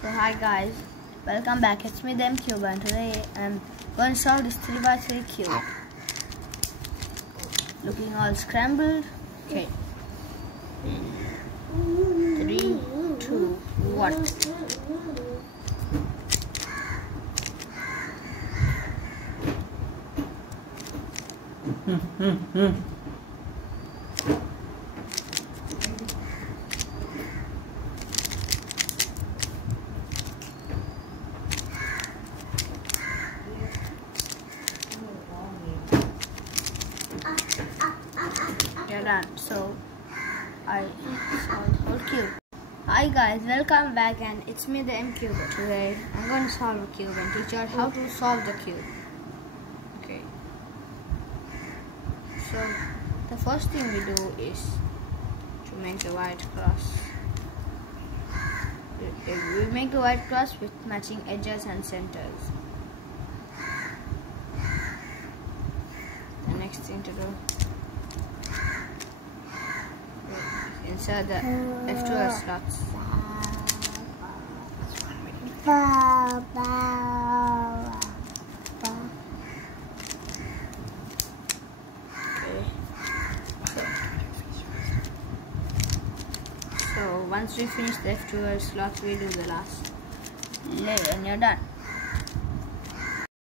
So hi guys, welcome back. It's me the M Cube, and today I'm going to solve this 3x3 cube. Looking all scrambled. Okay. 3, 2, 1. You're done. So I solved the whole cube. Hi guys, welcome back, and it's me the M Cube. Today I'm going to solve a cube and teach you how to solve the cube. Okay. So the first thing we do is to make the white cross. We make the white cross with matching edges and centers. The next thing to do, insert the F12 slots. Okay. So once we finish the F12 slots, we do the last layer and you're done.